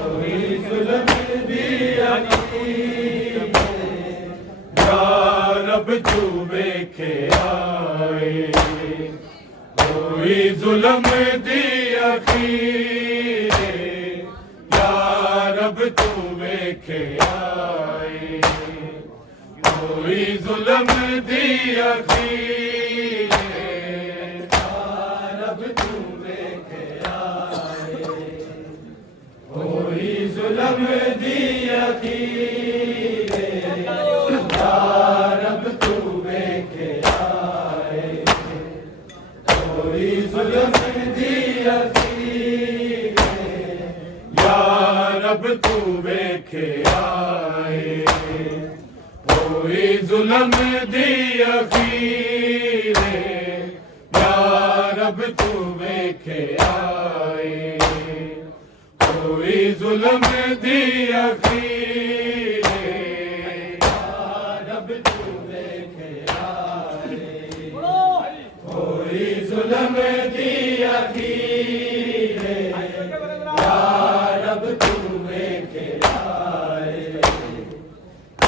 कोई जुल्म दिया या रब तू वेखे आए कोई जुल्म दिया या रब तू वेखे आए कोई जुल्म दिया रब तू वेखे आए कोई जुल्म दिया रब तू वेखे आए कोई जुल्म दिया या रब तू वेखे आए कोई जुल्म दिया या रब तू वेखे आए कोई जुल्म दिया रब तू वेखे आए कोई जुल्म दिया या रब तू वेखे आए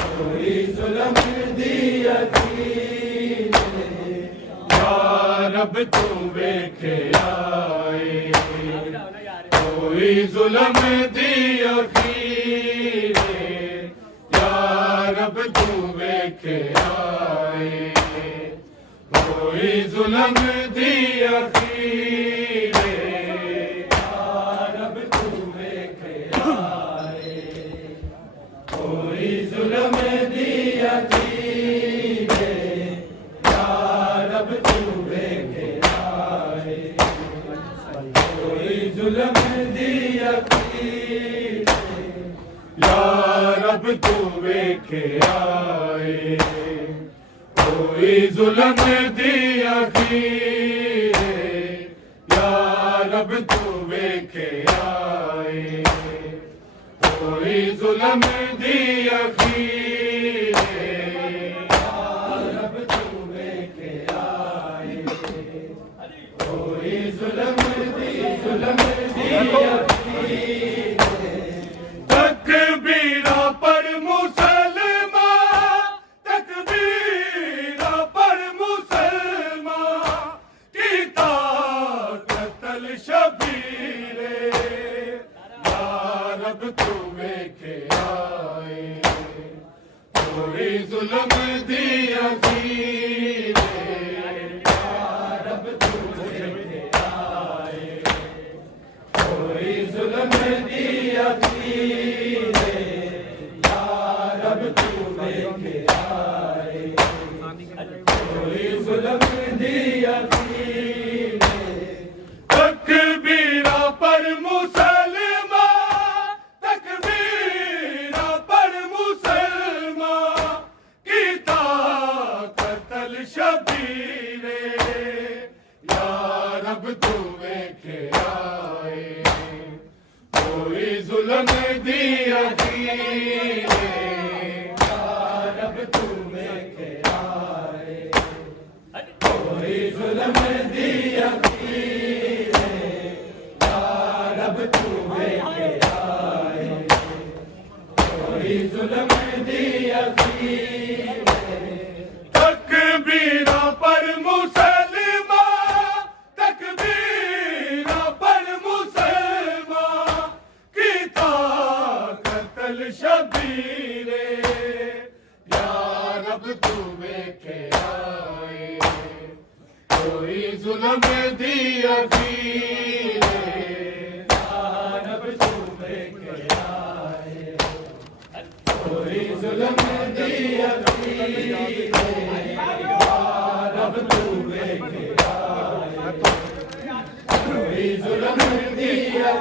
कोई जुल्म दिया या रब तू वेखे आए कोई जुल्म दिया या रब तू वेखे आए कोई जुल्म दिया रब तू वेखे आए कोई जुल्म दिया या रब तू वेखे आए कोई जुल्म दिया या रब तू वेखे आए कोई जुल्म दिया या रब तू वेखे आए कोई जुल्म दिया रब तू वेखे आए कोई जुल्म दिया तकबीरा पर मुसलमान तकबीरा पर मुसलमान की ताकतल शबीरे या रब तू वेखे आए कोई जुल्म दिया रब तू वेखे आए कोई जुल्म दिया या रब तू वेखे आए कोई जुल्म दिया तकबीरा पर मुसलमान तकबीरा पर मुसलमान की ताकतल शबीरे या रब तू वेखे आए कोई जुल्म दिया रब तू वेखे आए कोई जुल्म दिया रब तू वेखे आए कोई जुल्म दिया तकबीरा पर मुसलमान तकबीरा पर मुसलमान की ताकतल शबीरे या रब तू वेखे आए कोई जुल्म दिया रब तू वेखे आए कोई जुल्म दिया रब तू वेखे आए कोई जुल्म दिया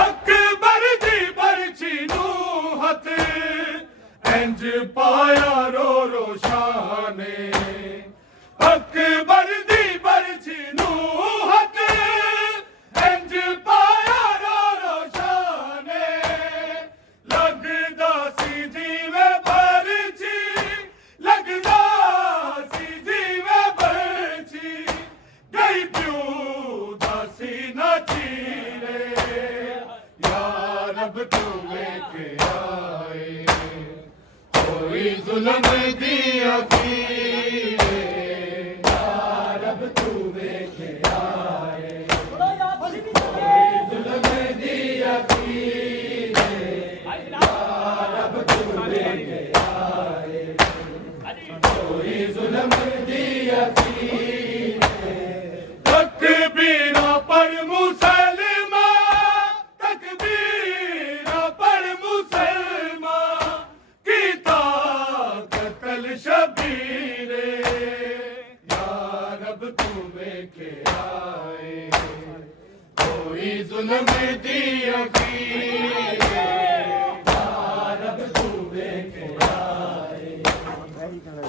अकबर दी बरछी नू हथ इंज पाया रो रो शाने अकबर दी बरछी रब तू वेखे आए कोई जुल्म दी अखीर या रब तू वेखे आए कोई जुल्म दी अखीर या रब तू वेखे आए कोई जुल्म दी अखीर तकबीरा पढ़ मुसलमान तकबीरा पढ़ मुसलमान की ताकतल शबीरे या रब तू वेखे आए कोई जुल्म दी अखीर या रब तू वेखे आए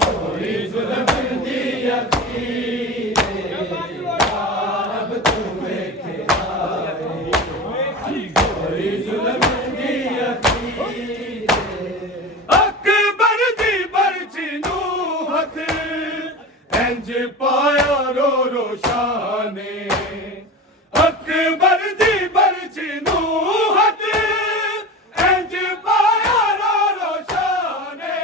कोई जुल्म दी अखीर अकबर दी बरछी नू हथ इंज पाया रो रो शाने अकबर दी बरछी नू हथ इंज पाया रो रो शाने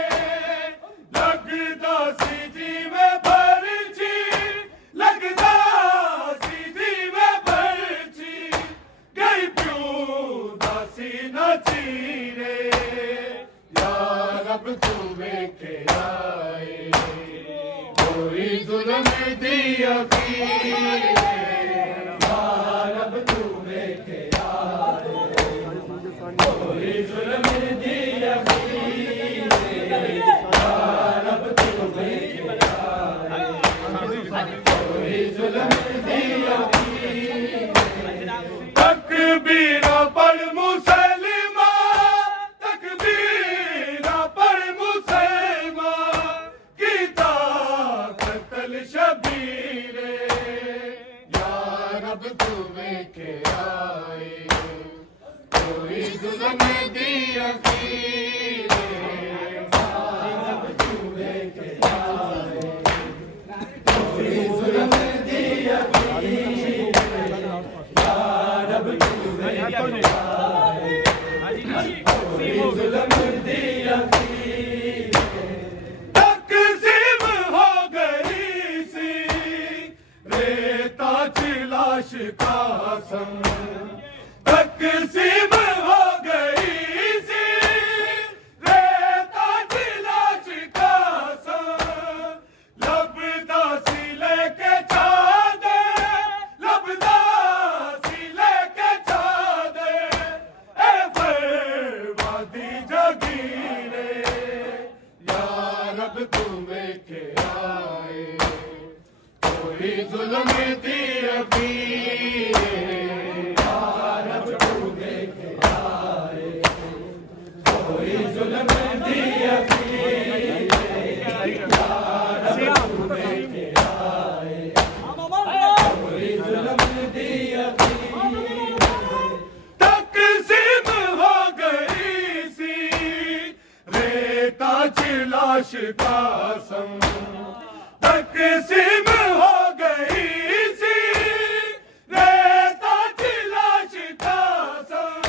लगदा सी जीवे बरछी लगदा सी जीवे बरछी गई प्यू दासी न चीरे या रब तू वेखे आए कोई जुल्म दी अखीर या रब तू वेखे आए कोई जुल्म दी अखीर या रब तू वेखे आए कोई जुल्म दी अखीर तकबीरा पढ़ मुसलमान तकबीरा पढ़ मुसलमान की ताकतल शबीरे या रब तू वेखे आए कोई जुल्म दी अखीर या रब तू वेखे आए कोई जुल्म दी अखीर या रब तू वेखे आए कोई जुल्म दी अखीर तक़सीम हो गई सी रेता च लाश का संग तक़सीम हो गई सी रेता च लाश का संग लबदा सी लेके चादे लबदा सी लेके चादे ए फरवादी जगीरे या रब तू वेखे आए कोई जुल्म दी अखीर या रब तू वेखे आए कोई जुल्म दी अखीर या रब तू वेखे आए कोई जुल्म दी अखीर तक़सीम हो गई सी रेता च लाश का संग तक़सीम हो गई सी रेता च लाश का संग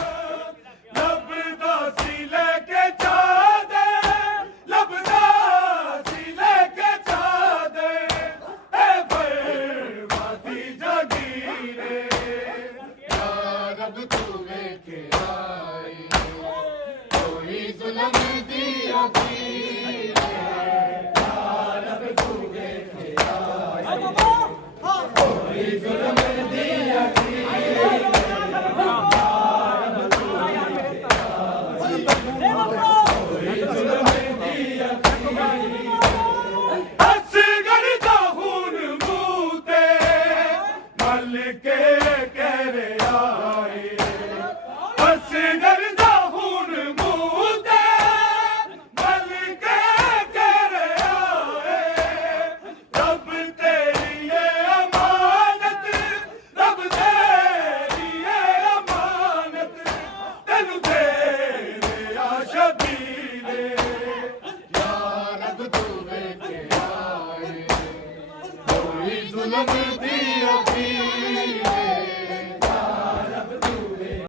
लबदा सी लेके चादे लबदा सी लेके चादे ए फरवादी जगीरे या रब तू वेखे आए